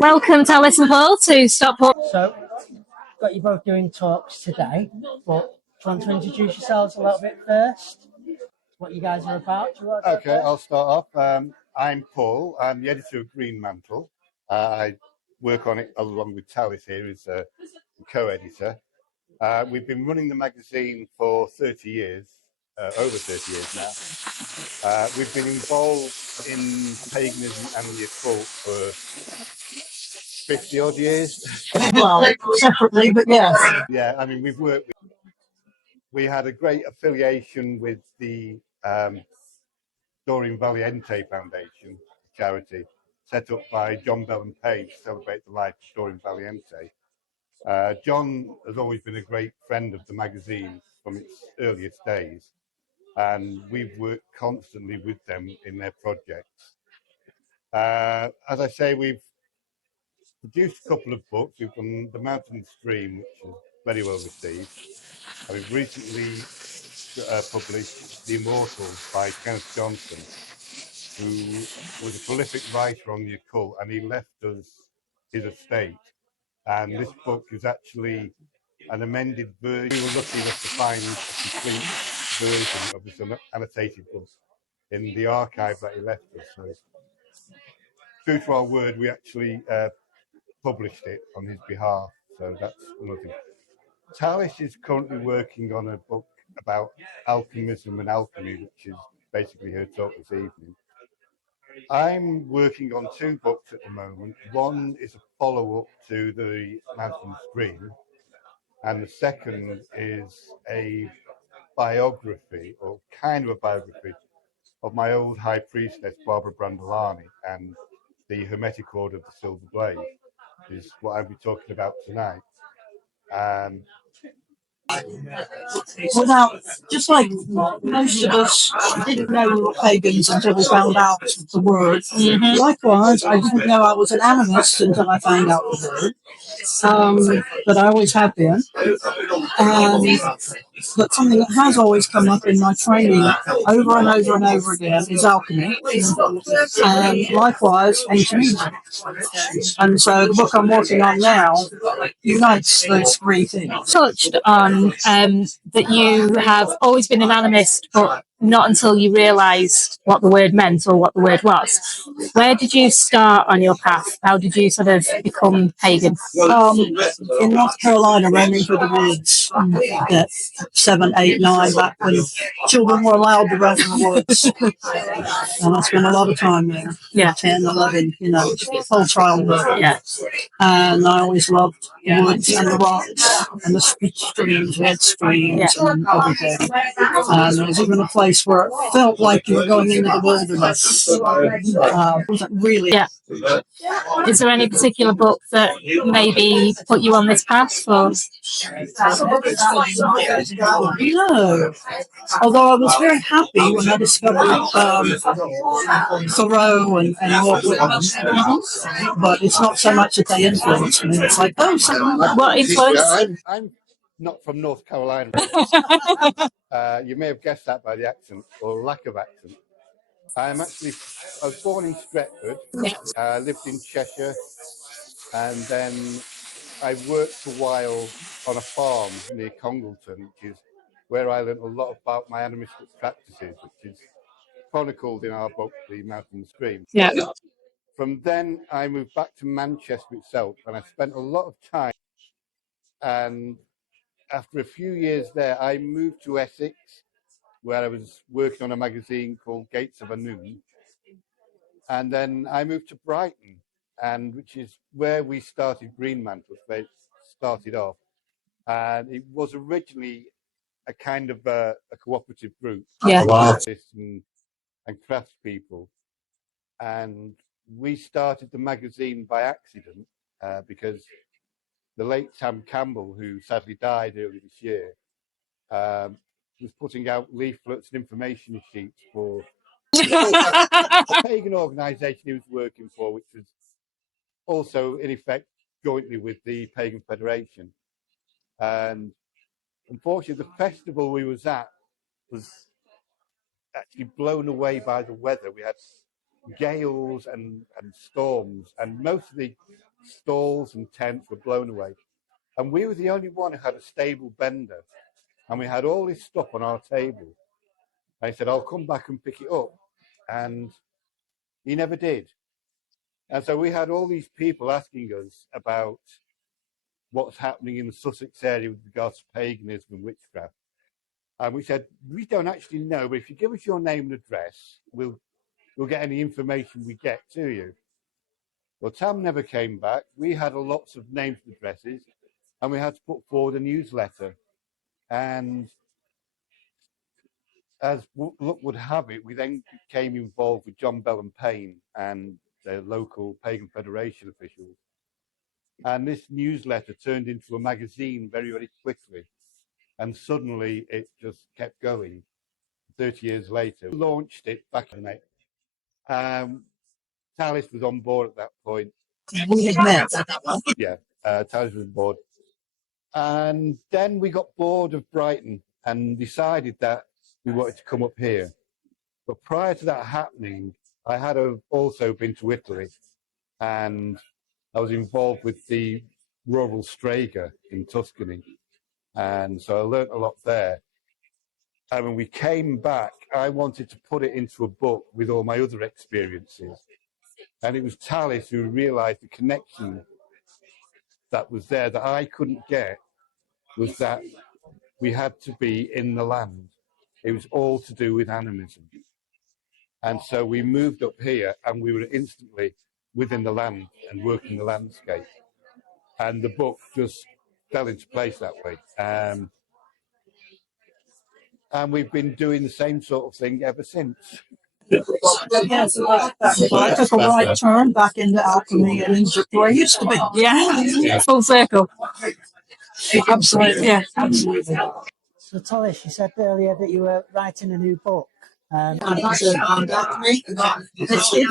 Welcome, Tallis and Paul, to Stockport. So, got you both doing talks today, but do you want to introduce yourselves a little bit first? What you guys are about? Okay, I'll start off. I'm Paul. I'm the editor of Green Mantle. I work on it along with Tallis here as a co-editor. We've been running the magazine for 30 years, over 30 years now. We've been involved in paganism and the occult for 50 odd years. Well, separately, but yeah. Yeah, I mean, we had a great affiliation with the Doreen Valiente Foundation charity, set up by John Bell and Page to celebrate the life of Doreen Valiente. John has always been a great friend of the magazine from its earliest days, and we've worked constantly with them in their projects. As I say, we've produced a couple of books. We've done The Mountain and Stream, which is very well received. And we've recently published The Immortals by Kenneth Johnson, who was a prolific writer on the occult, and he left us his estate. And this book is actually an amended version. We were lucky enough to find a complete version of this annotated book in the archive that he left us. So, true to our word, we actually published it on his behalf. So that's another thing. Tallis is currently working on a book about alchemism and alchemy, which is basically her talk this evening. I'm working on two books at the moment. One is a follow-up to The Mountain Stream, and the second is a biography, or kind of a biography, of my old high priestess, Barbara Brandolani, and the Hermetic Order of the Silver Blade, is what I'll be talking about tonight. Without, just like most of us didn't know we were pagans until we found out the word. Mm-hmm. Likewise, I didn't know I was an animist until I found out the word. But I always have been. But something that has always come up in my training over and over and over again is alchemy. And likewise, ancient Egypt. And so the book I'm working on now unites those three things. Touched on that you have always been an animist, but not until you realised what the word meant or what the word was. Where did you start on your path? How did you sort of become pagan? In North Carolina, roaming through the woods at 7, 8, 9, back when children were allowed to roam in the woods. And I spent a lot of time there. Yeah. 10, 11, whole childhood. Yeah. And I always loved the woods and the rocks and the streams, red streams and everything. And there was even a place where it felt like you were going into the wilderness. Wasn't really. Yeah. Is there any particular book that maybe put you on this path? Or? No. Although I was very happy when I discovered Thoreau and Walt Whitman. But it's not so much that they influenced me. It's like, what influenced? I'm not from North Carolina. You may have guessed that by the accent or lack of accent. I was born in Stretford, lived in Cheshire, and then I worked for a while on a farm near Congleton, which is where I learned a lot about my animistic practices, which is chronicled in our book, The Mountain and Stream. Yeah. From then, I moved back to Manchester itself, and I spent a lot of time. And after a few years there, I moved to Essex, where I was working on a magazine called Gates of Anoon. And then I moved to Brighton, which is where we started Greenmantle, where it started off. And it was originally a kind of a cooperative group of artists and craftspeople. And we started the magazine by accident because the late Sam Campbell, who sadly died early this year, was putting out leaflets and information sheets for a pagan organisation he was working for, which was also in effect jointly with the Pagan Federation. And unfortunately, the festival we was at was actually blown away by the weather. We had gales and storms, and most of the stalls and tents were blown away. And we were the only one who had a stable bender. And we had all this stuff on our table. I said, I'll come back and pick it up. And he never did. And so we had all these people asking us about what's happening in the Sussex area with regards to paganism and witchcraft. And we said, we don't actually know, but if you give us your name and address, we'll get any information we get to you. Well, Tam never came back. We had lots of names and addresses, and we had to put forward a newsletter. And as luck would have it, we then became involved with John Bell and Payne and the local Pagan Federation officials. And this newsletter turned into a magazine very, very quickly. And suddenly it just kept going. 30 years later, we launched it back in May. Tallis was on board at that point. We had met. Yeah, Tallis was on board. And then we got bored of Brighton and decided that we wanted to come up here. But prior to that happening, I had also been to Italy, and I was involved with the rural Strega in Tuscany. And so I learnt a lot there. And when we came back, I wanted to put it into a book with all my other experiences. And it was Tallis who realized the connection that was there that I couldn't get, was that we had to be in the land. It was all to do with animism. And so we moved up here and we were instantly within the land and working the landscape. And the book just fell into place that way. And we've been doing the same sort of thing ever since. Yeah, so I took a right turn back into alchemy and Egypt where I used to be. Yeah, full circle. Absolutely. Yeah, absolutely. So Tallis, you said earlier that you were writing a new book. And that's alchemy. It's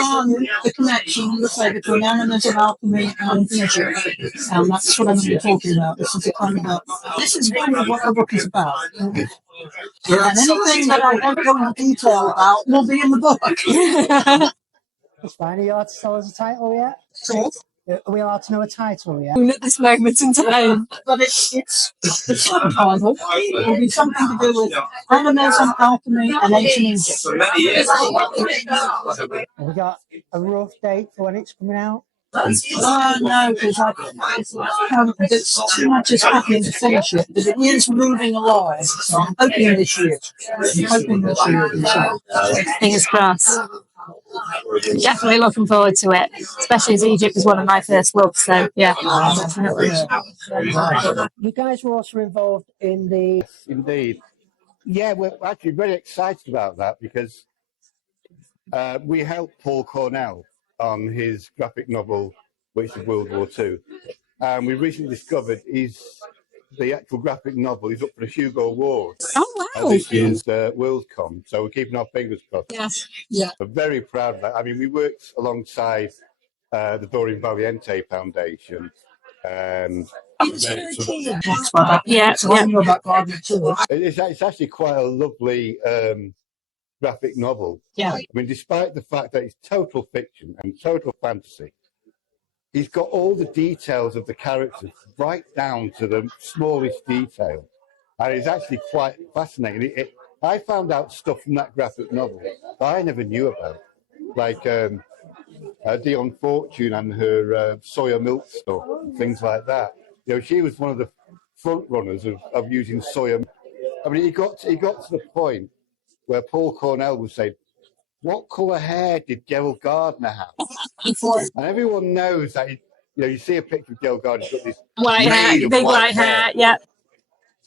on the connection, let's say, between animism, alchemy, and nature. And that's what I'm going to be talking about. This is kind of what the book is about. And anything that I don't go into detail about will be in the book. That's fine. Are you allowed to tell us a title yet? So, Are we allowed to know a title yet? At this moment in time. but it's the subtitle will be something to do with animism, alchemy, and ancient Egypt. Have we got a rough date for when it's coming out? No, because it's too much is happening to finish it, but it is moving along. So I'm hoping this year. Fingers crossed. Definitely looking forward to it, especially as Egypt is one of my first loves. So yeah, definitely. You guys were also involved in the. Indeed. Yeah, we're actually very excited about that because we helped Paul Cornell on his graphic novel, which is World War II. And we recently discovered the actual graphic novel is up for the Hugo Award. Oh wow! This year's WorldCon, so we're keeping our fingers crossed. Yes. Yeah. We're very proud of that. I mean, we worked alongside the Doreen Valiente Foundation. Yeah. It's actually quite a lovely graphic novel. Yeah. I mean, despite the fact that it's total fiction and total fantasy, he's got all the details of the characters right down to the smallest detail. And it's actually quite fascinating. I found out stuff from that graphic novel that I never knew about, like Dion Fortune and her soya milk stuff and things like that. You know, she was one of the front runners of using soya. I mean, he got to the point where Paul Cornell would say, "What colour hair did Gerald Gardner have?" And everyone knows that. You see a picture of Gerald Gardner, he's got this White hair, big white hair. Yeah.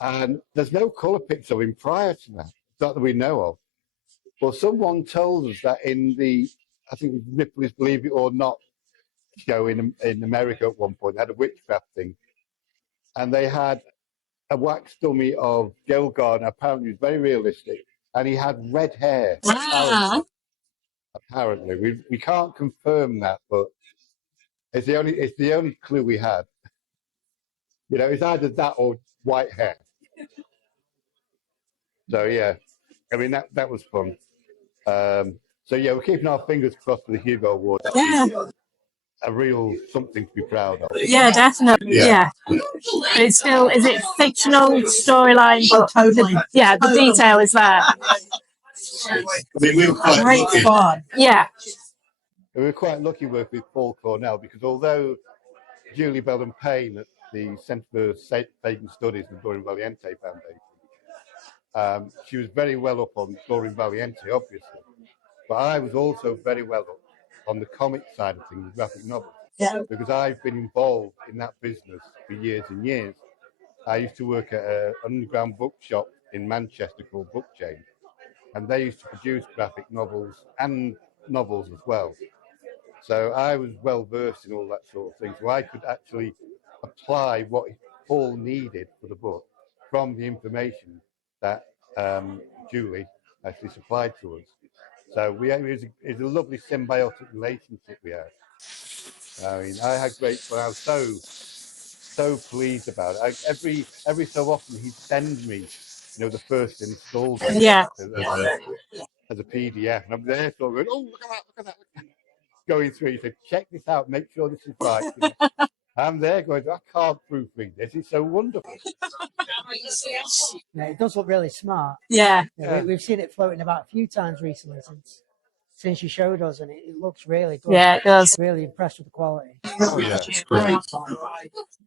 And there's no colour picture of him prior to that, not that we know of. Well, someone told us that in the, I think Ripley's Believe It or Not show in America at one point, they had a witchcraft thing. And they had a wax dummy of Gerald Gardner, apparently it was very realistic, and he had red hair. Wow. Apparently. We can't confirm that, but it's the only clue we had. You know, it's either that or white hair. So yeah, I mean that was fun. So yeah, we're keeping our fingers crossed for the Hugo Award. Yeah. a real something to be proud of. Yeah, definitely. Yeah. But it's still, is it fictional storyline? Oh, totally. Yeah, the detail is there. I mean, we were quite Great lucky. fun. Yeah. We were quite lucky working with Paul Cornell, because although Julie Bell and Payne at the Centre for Pagan Studies and Doreen Valiente Foundation, she was very well up on Doreen Valiente, obviously, but I was also very well up on the comic side of things, graphic novels, because I've been involved in that business for years and years. I used to work at an underground bookshop in Manchester called Book Chain, and they used to produce graphic novels and novels as well. So I was well versed in all that sort of thing. So I could actually apply what Paul needed for the book from the information that Julie actually supplied to us. So it was a lovely symbiotic relationship we had. I mean, I had great fun. I was so pleased about it. Every so often he'd send me, the first installment as a PDF, and I'm there sort of going, oh, look at that. Going through, he said, check this out, make sure this is right. I'm there going, I can't proofread this. It's so wonderful. Yeah, it does look really smart. Yeah. We've seen it floating about a few times recently since you showed us, and it looks really good. Yeah, it does. Really impressed with the quality. Oh, yeah.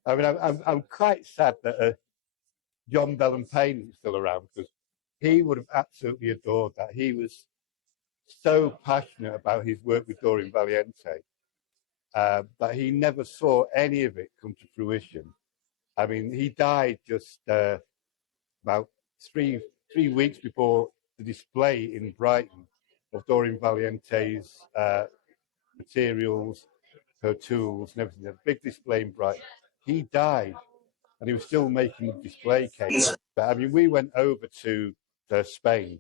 I mean, I'm quite sad that John Bell and Payne is still around, because he would have absolutely adored that. He was so passionate about his work with Doreen Valiente, but he never saw any of it come to fruition. I mean, he died just about three weeks before the display in Brighton of Doreen Valiente's materials, her tools, and everything. A big display in Brighton. He died, and he was still making the display case. But I mean, we went over to Spain.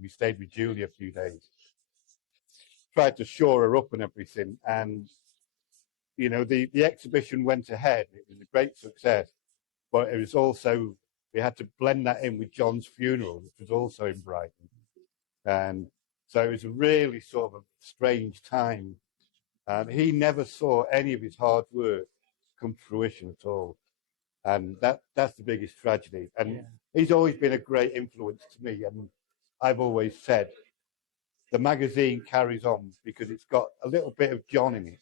We stayed with Julie a few days, tried to shore her up and everything, and the exhibition went ahead. It was a great success, but it was also, we had to blend that in with John's funeral, which was also in Brighton, and so it was a really sort of a strange time. He never saw any of his hard work come to fruition at all, and that's the biggest tragedy. And he's always been a great influence to me, and I've always said the magazine carries on because it's got a little bit of John in it.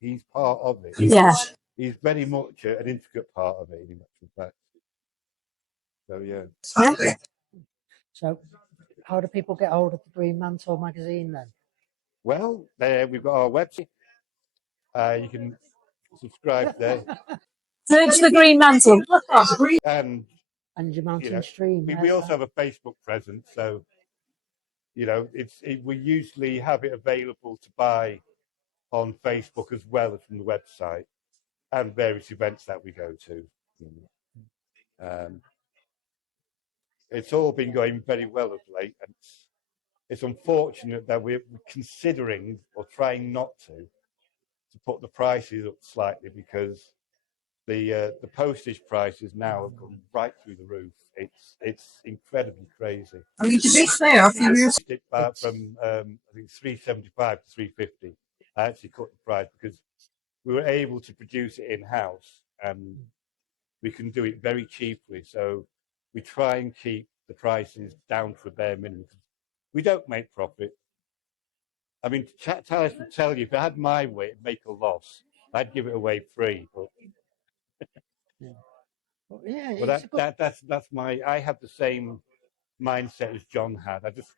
He's part of it. Yeah. He's very much an intricate part of it, in actual fact. So, yeah. So, how do people get hold of the Green Mantle magazine then? Well, we've got our website. You can subscribe there. Search the Green Mantle. And your mountain stream. We also have a Facebook presence, so we usually have it available to buy on Facebook as well as from the website, and various events that we go to. It's all been going very well of late, and it's unfortunate that we're considering or trying not to put the prices up slightly, because the postage prices now have gone right through the roof. It's incredibly crazy. I mean, to be fair, a few years from I think $3.75 to $3.50. I actually cut the price because we were able to produce it in house, and we can do it very cheaply. So we try and keep the prices down to a bare minimum. We don't make profit. I mean, Tallis would tell you, if I had my way, it'd make a loss. I'd give it away free. But that's my. I have the same mindset as John had. I just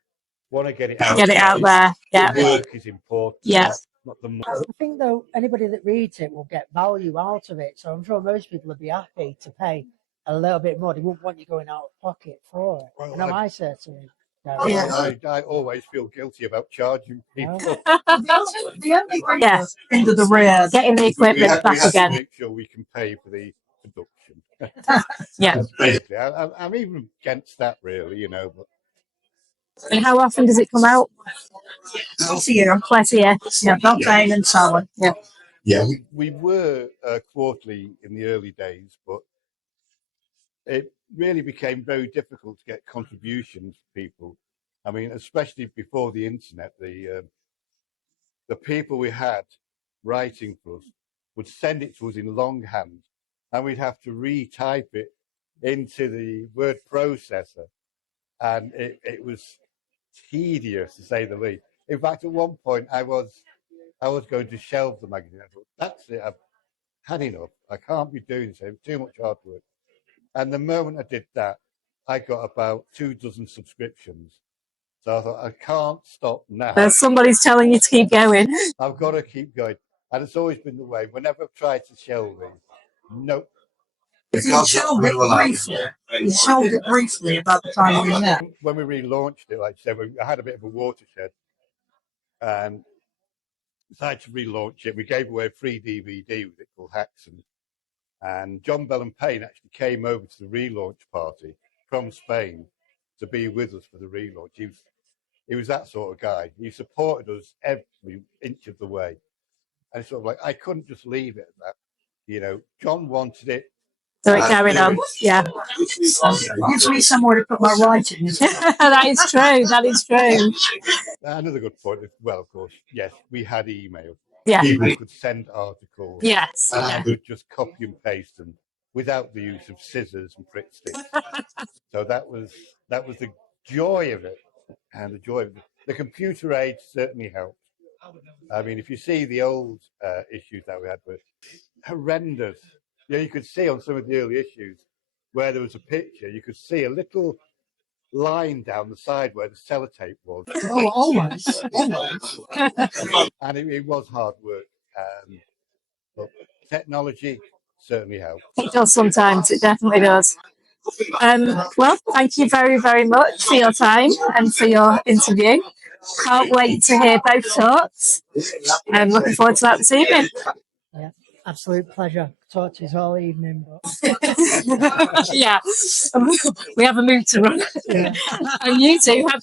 want to get it out. Get it out there. Yeah. The work is important. Yeah. Not the money. I think though anybody that reads it will get value out of it. So I'm sure most people would be happy to pay a little bit more. They wouldn't want you going out of pocket for it. Well, and I certainly. I always feel guilty about charging people. the only way into the red, getting the equipment back we have again. To make sure we can pay for the production. Yeah. Basically, I'm even against that, really, But and how often does it come out? Twice a year. Twice a year. Yeah, not rain and summer. Yeah. Yeah, we were quarterly in the early days, but it really became very difficult to get contributions from people. I mean, especially before the internet, the people we had writing for us would send it to us in longhand, and we'd have to retype it into the word processor, and it was tedious to say the least. In fact, at one point I was going to shelve the magazine. I thought, that's it, I've had enough. I can't be doing this. It's too much hard work. And the moment I did that, I got about 24 subscriptions. So I thought, I can't stop now. Somebody's telling you to keep going. I've got to keep going. And it's always been the way. Whenever I've tried to shelve it, nope. You shelved it briefly. You shelved it briefly about the time we met. When we relaunched it, like I said, I had a bit of a watershed and decided to relaunch it. We gave away a free DVD with it called Haxon. And John Bell and Payne actually came over to the relaunch party from Spain to be with us for the relaunch. He was that sort of guy. He supported us every inch of the way. And sort of like, I couldn't just leave it at that. You know, John wanted it. So it carried on. Yeah. Gives me somewhere to put my writing. That is true. That is true. Another good point, well, of course, yes, we had email. Yeah. People could send articles. Yes. And we could just copy and paste them without the use of scissors and prick sticks. So that was the joy of it, and the joy of it. The computer age certainly helped. I mean, if you see the old issues that we had, were horrendous. You know, you could see on some of the early issues where there was a picture, you could see a little line down the side where the sellotape was. Oh, almost. And it was hard work. But technology certainly helps. It does sometimes. It definitely does. Well, thank you very, very much for your time and for your interview. Can't wait to hear both talks. I'm looking forward to that this evening. Yeah, absolute pleasure. Talk to you all evening. But... Yeah, we have a moot to run. Yeah. And you two have